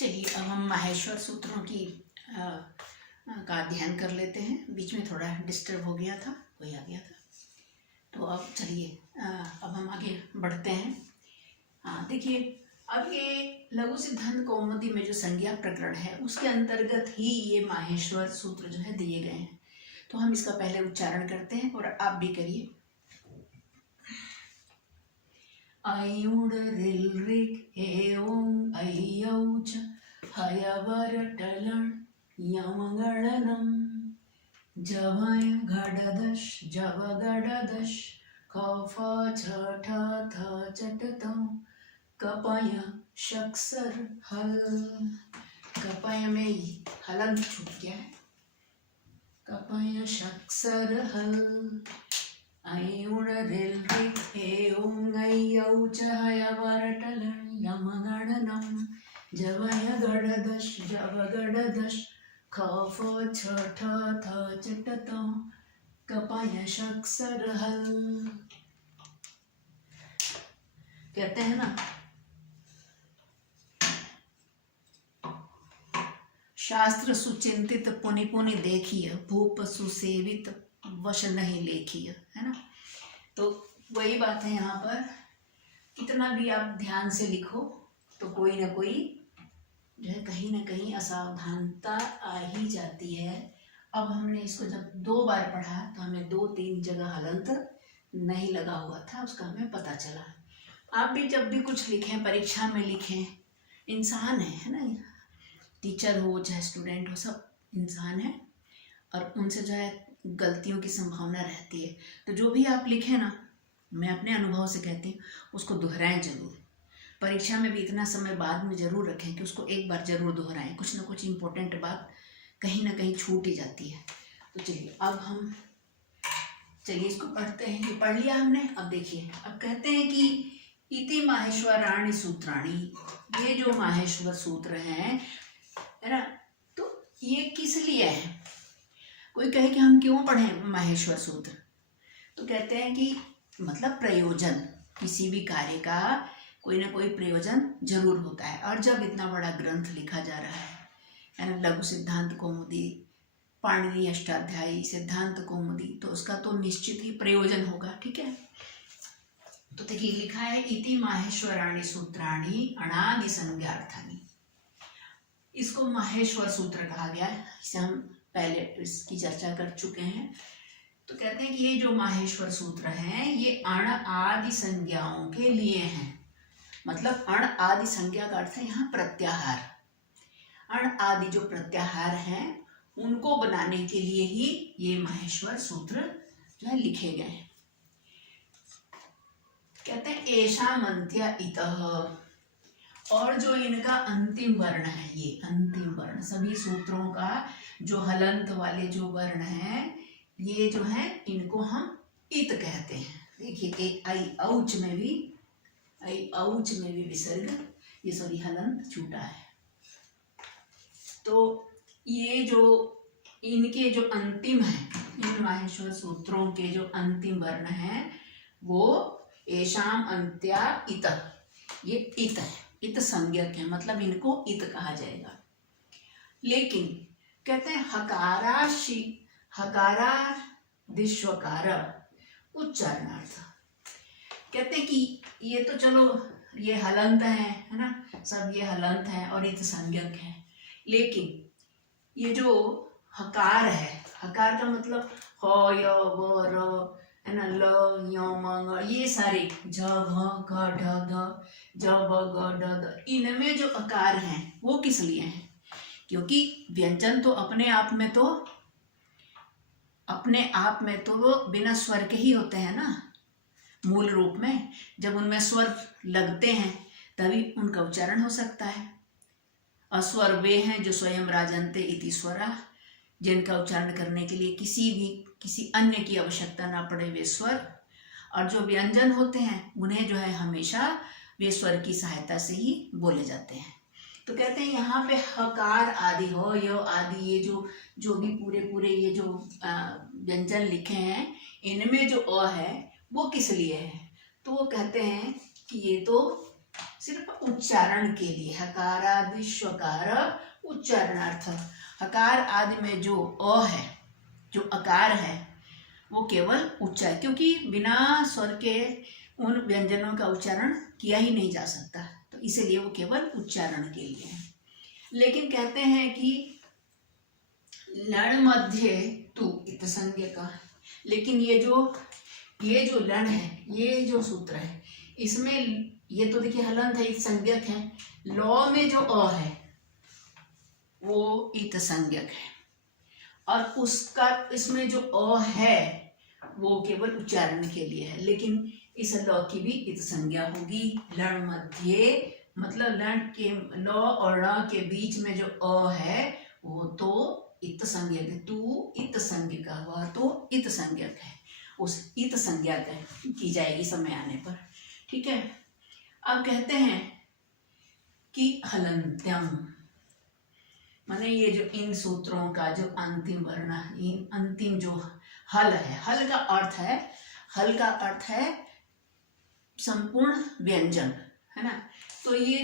चलिए अब हम माहेश्वर सूत्रों की का अध्ययन कर लेते हैं। बीच में थोड़ा डिस्टर्ब हो गया था, कोई आ गया था, तो अब चलिए अब हम आगे बढ़ते हैं। देखिए, अब ये लघु सिद्धांत कौमुदी में जो संज्ञा प्रकरण है उसके अंतर्गत ही ये माहेश्वर सूत्र जो है दिए गए हैं। तो हम इसका पहले उच्चारण करते हैं और आप भी करिए। अयुण रिल रिक एओं अयौच हयवर टलण यमगणनम जवय घडदश जव गडदश कफ छ ठ थ चट कपय शक्सर हल। कपय में हलंत छूट गया है। कपय शक्सर हल। अयुण रिल रिक एओं अयौच हयवर टलण यमगणनम जवय गडदश जव गडदश कफ छ ठ थ चट कपय शक्सर हल। कहते हैं ना, शास्त्र सुचिंतित पुनि पुनि देखिए, भूप सुसेवित वश नहीं लेखिए, है ना। तो वही बात है, यहाँ पर कितना भी आप ध्यान से लिखो तो कोई ना कोई जो है कहीं ना कहीं असावधानता आ ही जाती है। अब हमने इसको जब 2 बार पढ़ा तो हमें 2-3 जगह हलंत नहीं लगा हुआ था, उसका हमें पता चला। आप भी जब भी कुछ लिखें, परीक्षा में लिखें, इंसान है ना, टीचर हो चाहे स्टूडेंट हो, सब इंसान है और उनसे जो है गलतियों की संभावना रहती है। तो जो भी आप लिखें ना, मैं अपने अनुभव से कहती हूँ उसको दोहराएं जरूर। परीक्षा में भी इतना समय बाद में जरूर रखें कि उसको एक बार जरूर दोहराएं। कुछ ना कुछ इम्पोर्टेंट बात कहीं ना कहीं छूट ही जाती है। तो चलिए अब हम इसको पढ़ते हैं। ये पढ़ लिया हमने। अब देखिए, अब कहते हैं कि इति माहेश्वराणि सूत्राणि, ये जो माहेश्वर सूत्र हैं, है ना, तो ये किस लिए है। कोई कहे कि हम क्यों पढ़ें माहेश्वर सूत्र, तो कहते हैं कि मतलब प्रयोजन, किसी भी कार्य का कोई ना कोई प्रयोजन जरूर होता है। और जब इतना बड़ा ग्रंथ लिखा जा रहा है ना, लघु सिद्धांत कौमुदी, पाणिनि अष्टाध्यायी, सिद्धांत कौमुदी, तो उसका तो निश्चित ही प्रयोजन होगा। ठीक है, तो देखिए लिखा है इति माहेश्वराणि सूत्राणि अनादि संज्ञार्थानि। इसको माहेश्वर सूत्र कहा गया है, इसे हम पहले इसकी चर्चा कर चुके हैं। तो कहते हैं कि ये जो माहेश्वर सूत्र हैं ये अण आदि संज्ञाओं के लिए हैं। मतलब अण आदि संज्ञा का अर्थ है यहाँ प्रत्याहार। अण आदि जो प्रत्याहार हैं उनको बनाने के लिए ही ये माहेश्वर सूत्र जो है लिखे गए हैं। कहते हैं एषाम अन्त्य इतः, और जो इनका अंतिम वर्ण है, ये अंतिम वर्ण, सभी सूत्रों का जो हलंत वाले जो वर्ण हैं, ये जो है इनको हम इत कहते हैं। देखिए आई औच में भी विसर्ग, ये सॉरी हलंत छूटा है। तो ये जो इनके जो अंतिम है, इन माहेश्वर सूत्रों के जो अंतिम वर्ण हैं वो एषाम अन्त्या इत, ये इत है, इत संज्ञक है, मतलब इनको इत कहा जाएगा। लेकिन कहते हैं हकारा दिश्वकार उच्चारणार्थ। कहते हैं कि ये तो चलो ये हलंत है ना, सब ये हलंत हैं और इत संज्ञक है, लेकिन ये जो हकार है, हकार का मतलब ह य व र, है ना, ल य म ग, ये सारे ज भ ग ढ ध ज ब ग ड द, इनमें जो अकार हैं वो किस लिए हैं। क्योंकि व्यंजन तो अपने आप में तो वो बिना स्वर के ही होते हैं ना, मूल रूप में। जब उनमें स्वर लगते हैं तभी उनका उच्चारण हो सकता है। अस्वर वे हैं जो स्वयं राजन्ते इति स्वरा, जिनका उच्चारण करने के लिए किसी अन्य की आवश्यकता ना पड़े, वे स्वर। और जो व्यंजन होते हैं उन्हें जो है हमेशा वे स्वर की सहायता से ही बोले जाते हैं। तो कहते हैं यहाँ पे हकार आदि, हो यो आदि, ये जो भी पूरे ये जो व्यंजन लिखे हैं, इनमें जो अ है वो किस लिए है। तो वो कहते हैं कि ये तो सिर्फ उच्चारण के लिए। हकारादि स्वकार उच्चारणार्थ। हकार आदि में जो अ है, जो अकार है, वो केवल उच्चार, क्योंकि बिना स्वर के उन व्यंजनों का उच्चारण किया ही नहीं जा सकता, तो इसीलिए वो केवल उच्चारण के लिए है। लेकिन कहते हैं कि लण मध्य तु इत संज्ञक, लेकिन ये जो लण है, ये जो सूत्र है, इसमें ये तो देखिए हलंत है, इत संज्ञक है। लौ में जो अ है वो इत संज्ञक है, और उसका इसमें जो अ है वो केवल उच्चारण के लिए है, लेकिन इस लौ की भी इत संज्ञा होगी। लण मध्य मतलब लण के लौ और ण के बीच में जो अ है वो तो इत संज्ञक है। तू इत संज्ञक का हुआ तो इत संज्ञक है, उस इत संज्ञा की जाएगी समय आने पर। ठीक है। अब कहते हैं कि हलंत्यम, माने ये जो इन सूत्रों का जो अंतिम वर्ण, अंतिम जो हल है, हल का अर्थ है संपूर्ण व्यंजन, है ना। तो ये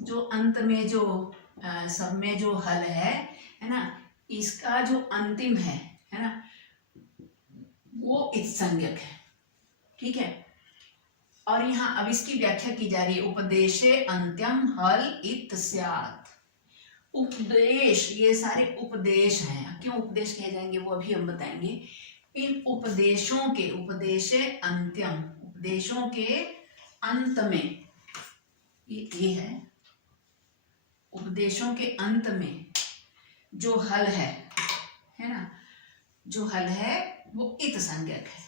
जो अंत में जो सब में जो हल है ना, इसका जो अंतिम है ना, वो इत संज्ञक है। ठीक है। और यहाँ अब इसकी व्याख्या की जा रही है, उपदेशे अंत्यम हल इत स्यात्। उपदेश, ये सारे उपदेश हैं। क्यों उपदेश कहे जाएंगे वो अभी हम बताएंगे। इन उपदेशों के, उपदेशे अंत्यम, उपदेशों के अंत में, ये है उपदेशों के अंत में जो हल है ना, जो हल है वो इत संज्ञक है।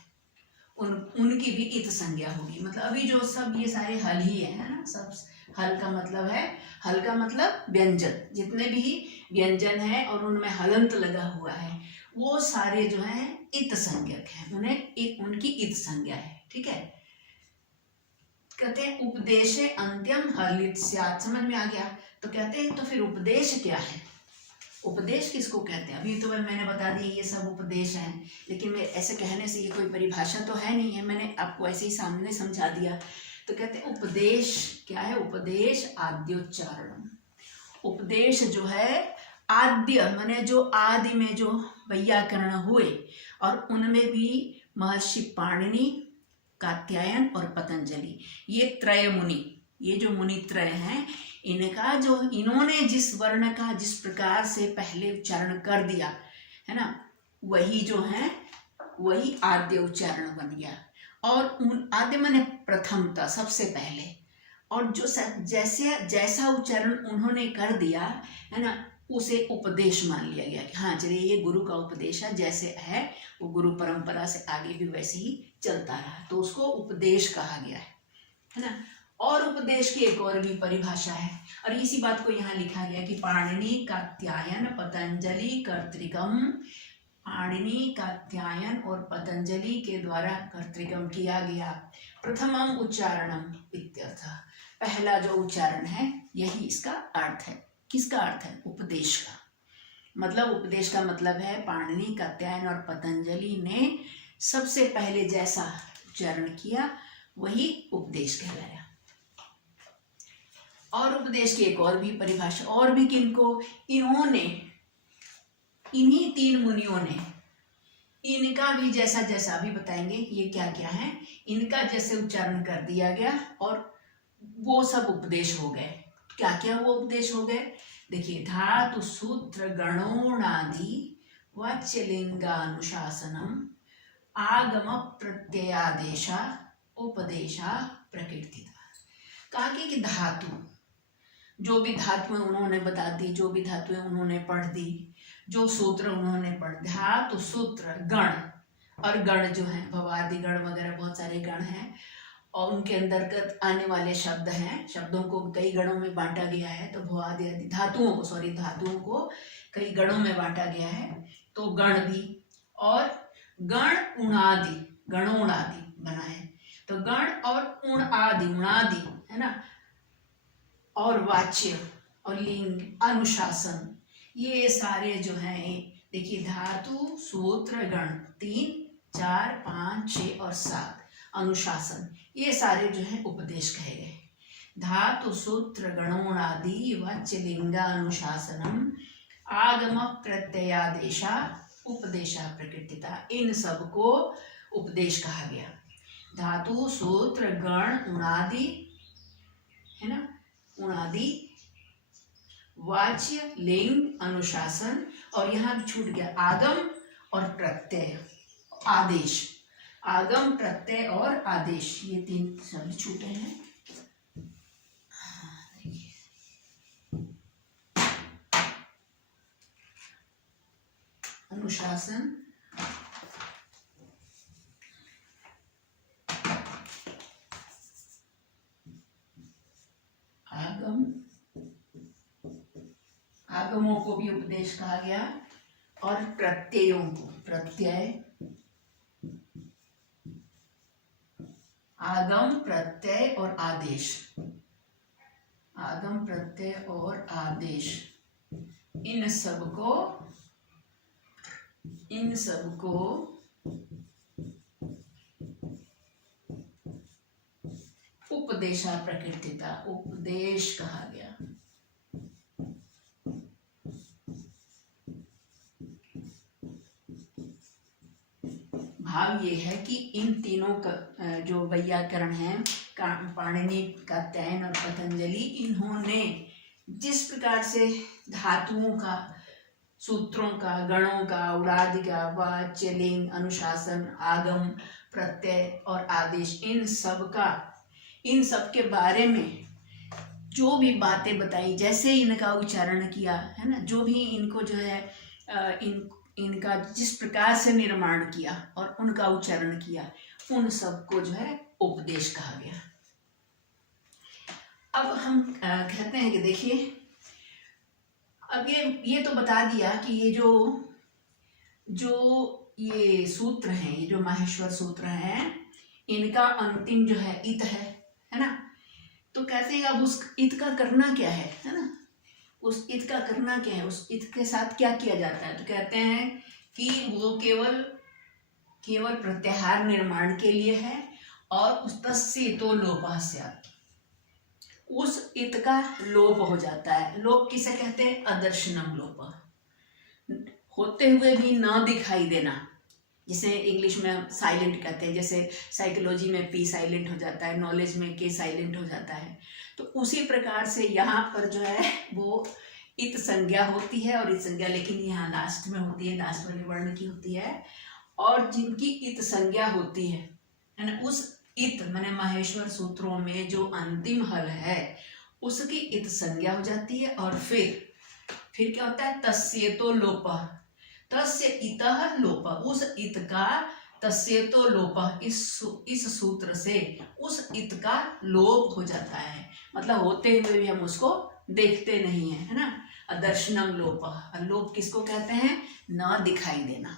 उनकी भी इत संज्ञा होगी। मतलब अभी जो सब ये सारे हल ही है ना, सब हल का मतलब है, हल का मतलब व्यंजन, जितने भी व्यंजन है और उनमें हलंत लगा हुआ है वो सारे जो है इत संज्ञक है, उनकी इत संज्ञा है। ठीक है। कहते हैं उपदेशे अंत्यम हलित स्यात्। समझ में आ गया। तो कहते हैं तो फिर उपदेश क्या है, उपदेश किसको कहते हैं। अभी तो मैंने बता दी ये सब उपदेश हैं, लेकिन मैं ऐसे कहने से ये कोई परिभाषा तो है नहीं है, मैंने आपको ऐसे ही सामने समझा दिया। तो कहते हैं उपदेश क्या है। उपदेश आद्योच्चारण। उपदेश जो है आद्य, माने जो आदि में जो वैयाकरण हुए, और उनमें भी महर्षि पाणिनि, कात्यायन और पतंजलि, ये त्रय मुनि, ये जो मुनि त्रय हैं, इनका जो इन्होंने जिस वर्ण का जिस प्रकार से पहले उच्चारण कर दिया है ना, वही जो है वही आद्य उच्चारण बन गया। और आद्य माने प्रथमता, सबसे पहले, और जो जैसा उच्चारण उन्होंने कर दिया है ना, उसे उपदेश मान लिया गया कि हाँ चलिए ये गुरु का उपदेश है, जैसे है वो गुरु परंपरा से आगे भी वैसे ही चलता रहा, तो उसको उपदेश कहा गया है ना। और उपदेश की एक और भी परिभाषा है, और इसी बात को यहाँ लिखा गया कि पाणिनि, कात्यायन, पतंजलि कर्तृकम। पाणिनि, कात्यायन और पतंजलि के द्वारा कर्तृकम किया गया। प्रथमम उच्चारणम इत्यर्थ। पहला जो उच्चारण है यही इसका अर्थ है। किसका अर्थ है? उपदेश का। मतलब उपदेश का मतलब है पाणिनि, कात्यायन और पतंजलि ने सबसे पहले जैसा उच्चारण किया वही उपदेश कहलाया। और उपदेश की एक और भी परिभाषा, और भी किनको, इन्होंने, इन्हीं तीन मुनियों ने, इनका भी जैसा जैसा अभी बताएंगे ये क्या क्या है, इनका जैसे उच्चारण कर दिया गया और वो सब उपदेश हो गए। क्या क्या वो उपदेश हो गए? देखिए, धातु सूत्र गणोणादि वाच्यलिंगानुशासनम आगम प्रत्ययादेशा उपदेशा प्रकीर्तिता। कहा कि धातु, जो भी धातुएं उन्होंने बता दी, जो भी धातुएं उन्होंने पढ़ दी, जो सूत्र उन्होंने पढ़, धातु सूत्र गण, और गण जो है भवादि गण वगैरह बहुत सारे गण हैं, और उनके अंतर्गत आने वाले शब्द हैं। शब्दों को कई गणों में बांटा गया है, तो भवादि धातुओं को कई गणों में बांटा गया है, तो गण भी, और गण उणादि, गणोणादि बना है, तो गण और उण आदि, उणादि है ना, और वाच्य और लिंग, अनुशासन, ये सारे जो हैं, देखिए धातु सूत्र गण 3, 4, 5, 6 और 7, अनुशासन, ये सारे जो है उपदेश कहे गए। धातु सूत्र गणोणादि वाच्यलिंगानुशासनम आगम प्रत्ययादेशा उपदेशा प्रकृतिता, इन सबको उपदेश कहा गया। धातु सूत्र गण उणादि है ना, उणादि वाच्य लिंग अनुशासन, और यहाँ छूट गया आगम और प्रत्यय आदेश। आगम प्रत्यय और आदेश ये तीन शब्द छूटे हैं। अनुशासन, आगम, आगमों को भी उपदेश कहा गया, और प्रत्ययों को, प्रत्यय, आगम प्रत्यय और आदेश, आगम प्रत्यय और आदेश, इन सबको उपदेशा प्रकृतिता, उपदेश कहा गया। भाव ये है कि इन तीनों का जो वैयाकरण है, पाणिनि, कात्यायन और पतंजलि, इन्होंने जिस प्रकार से धातुओं का, सूत्रों का, गणों का, उडादि का, वाच्य लिंग अनुशासन, आगम प्रत्यय और आदेश, इन सब के बारे में जो भी बातें बताई, जैसे इनका उच्चारण किया है ना, जो भी इनको जो है इनका जिस प्रकार से निर्माण किया और उनका उच्चारण किया, उन सबको जो है उपदेश कहा गया। अब हम कहते हैं कि देखिए, अब ये तो बता दिया कि ये जो ये सूत्र हैं, ये जो माहेश्वर सूत्र हैं, इनका अंतिम जो है इत है ना। तो कहते हैं अब उस इत का करना क्या है ना, उस इत का करना क्या है, उस इत के साथ क्या किया जाता है। तो कहते हैं कि वो केवल प्रत्याहार निर्माण के लिए है, और उस तस्य तो लोपः स्यात्, उस इत का लोप हो जाता है। लोप किसे कहते हैं, अदर्शनम लोप, होते हुए भी न दिखाई देना, जिसे इंग्लिश में हम साइलेंट कहते हैं। जैसे साइकोलॉजी में पी साइलेंट हो जाता है, नॉलेज में के साइलेंट हो जाता है। तो उसी प्रकार से यहाँ पर जो है वो इत संज्ञा होती है, और इत संज्ञा लेकिन यहाँ लास्ट में होती है, लास्ट वाले वर्ण की होती है। और जिनकी इत संज्ञा होती है ना, उस इत माने माहेश्वर सूत्रों में जो अंतिम हल है उसकी इत संज्ञा हो जाती है। और फिर क्या होता है, तस्येतो लोपः, तस्य इतः लोपः, उस इत का तस्येतो लोपः, इस सूत्र से उस इत का लोप हो जाता है। मतलब होते हुए भी हम उसको देखते नहीं है ना। अदर्शनम लोपः, लोप किसको कहते हैं, न दिखाई देना,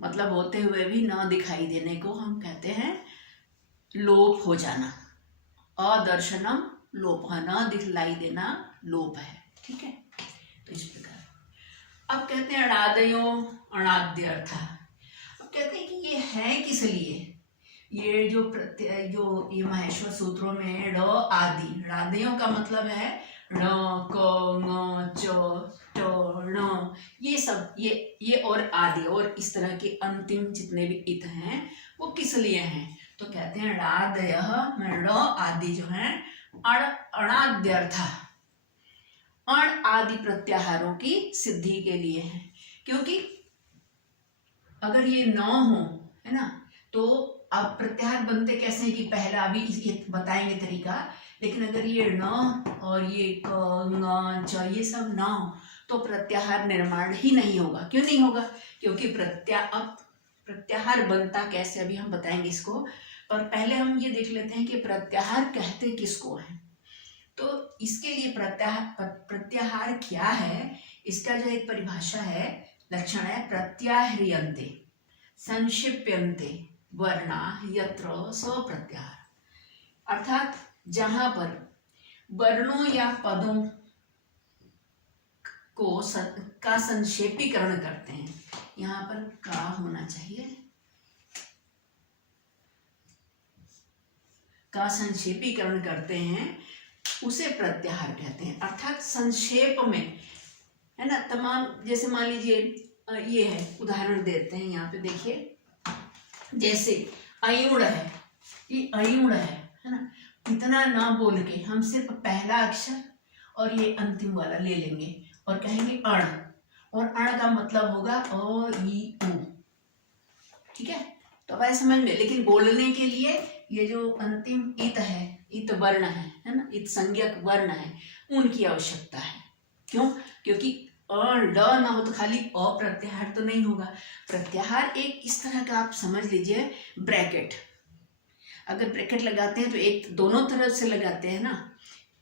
मतलब होते हुए भी न दिखाई देने को हम कहते हैं लोप हो जाना। अदर्शनम लोपः, न दिखलाई देना लोप है, ठीक है। तो इस प्रकार अब कहते हैं अणादयो अणाद्यर्थ। अब कहते हैं कि ये है किस लिए, ये जो ये माहेश्वर सूत्रों में ड आदि, णादयों का मतलब है ण, क, ङ, च, ट, ण, ये सब, ये और आदि, और इस तरह के अंतिम जितने भी इत हैं वो किस लिए हैं। तो कहते हैं णादयः ण आदि जो है अणाद्यर्थ, अण आदि प्रत्याहारों की सिद्धि के लिए है। क्योंकि अगर ये न हो है ना, तो अब प्रत्याहार बनते कैसे हैं कि पहला अभी ये बताएंगे तरीका, लेकिन अगर ये न और ये क, ङ, च ये सब न हो तो प्रत्याहार निर्माण ही नहीं होगा। क्यों नहीं होगा, क्योंकि प्रत्याहार बनता कैसे अभी हम बताएंगे इसको। और पहले हम ये देख लेते हैं कि प्रत्याहार कहते किसको है। तो इसके लिए प्रत्याहार क्या है, इसका जो एक परिभाषा है, लक्षण है, प्रत्याह्रियन्ते संक्षिप्यन्ते वर्णा यत्र स्वप्रत्याहार। अर्थात जहां पर वर्णों या पदों का संक्षेपीकरण करते हैं, यहाँ पर का होना चाहिए, का संक्षेपीकरण करते हैं उसे प्रत्याहार कहते हैं। अर्थात संक्षेप में, है ना, तमाम, जैसे मान लीजिए ये है, उदाहरण देते हैं यहाँ पे देखिए, जैसे अयुण है, ये अयुण है ना, इतना ना बोल के हम सिर्फ पहला अक्षर और ये अंतिम वाला ले लेंगे और कहेंगे अण, और अण का मतलब होगा अ ई उ, ठीक है। तो अब समझ में, लेकिन बोलने के लिए ये जो अंतिम इत है, इत वर्ण है ना, इत संज्ञक वर्ण है, उनकी आवश्यकता है। क्यों? क्योंकि अ ड ना हो तो खाली अ प्रत्याहार तो नहीं होगा। प्रत्याहार एक इस तरह का, आप समझ लीजिए ब्रैकेट, अगर ब्रैकेट लगाते हैं तो एक दोनों तरफ से लगाते हैं ना,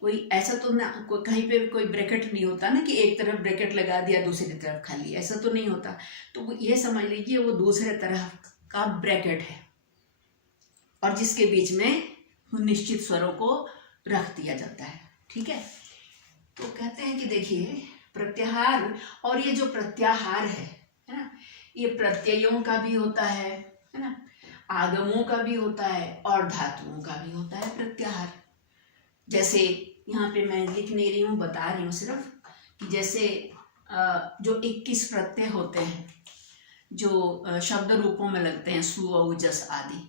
कोई ऐसा तो ना, कोई कहीं पे कोई ब्रैकेट नहीं होता ना कि एक तरफ ब्रैकेट लगा दिया दूसरी तरफ खाली, ऐसा तो नहीं होता। तो ये समझ लीजिए वो दूसरे तरह का ब्रैकेट है, और जिसके बीच में निश्चित स्वरों को रख दिया जाता है, ठीक है। तो कहते हैं कि देखिए प्रत्याहार, और ये जो प्रत्याहार है ना, ये प्रत्ययों का भी होता है ना, आगमों का भी होता है और धातुओं का भी होता है प्रत्याहार। जैसे यहाँ पे मैं लिख नहीं रही हूँ, बता रही हूँ सिर्फ कि जैसे जो 21 प्रत्यय होते हैं जो शब्द रूपों में लगते हैं, सु औ जस आदि,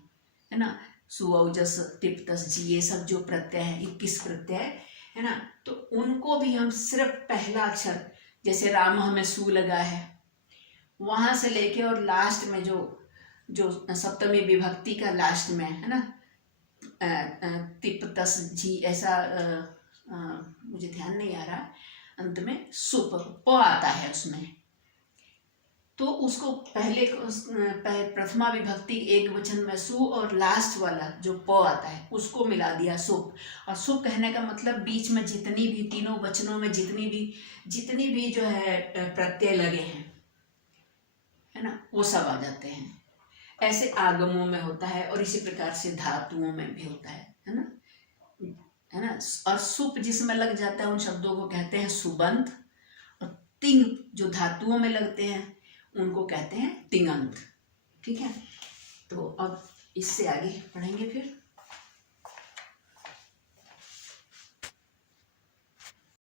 है ना, सु औ जस टिप तस जी, ये सब जो प्रत्यय है 21 प्रत्यय है ना, तो उनको भी हम सिर्फ पहला अक्षर, जैसे राम हमें सु लगा है, वहां से लेके और लास्ट में जो सप्तमी विभक्ति का लास्ट में है ना, तिप तस जी, ऐसा मुझे ध्यान नहीं आ रहा, अंत में सुप प आता है उसमें, तो उसको पहले प्रथमा विभक्ति एक वचन में सु, और लास्ट वाला जो प आता है उसको मिला दिया सुप। और सुप कहने का मतलब बीच में जितनी भी, तीनों वचनों में जितनी भी जो है प्रत्यय लगे हैं, है ना, वो सब आ जाते हैं। ऐसे आगमों में होता है, और इसी प्रकार से धातुओं में भी होता है ना, है ना। और सुप जिसमें लग जाता है उन शब्दों को कहते हैं सुबंत, और तिंग जो धातुओं में लगते हैं उनको कहते हैं तिङंत, ठीक है। तो अब इससे आगे पढ़ेंगे फिर।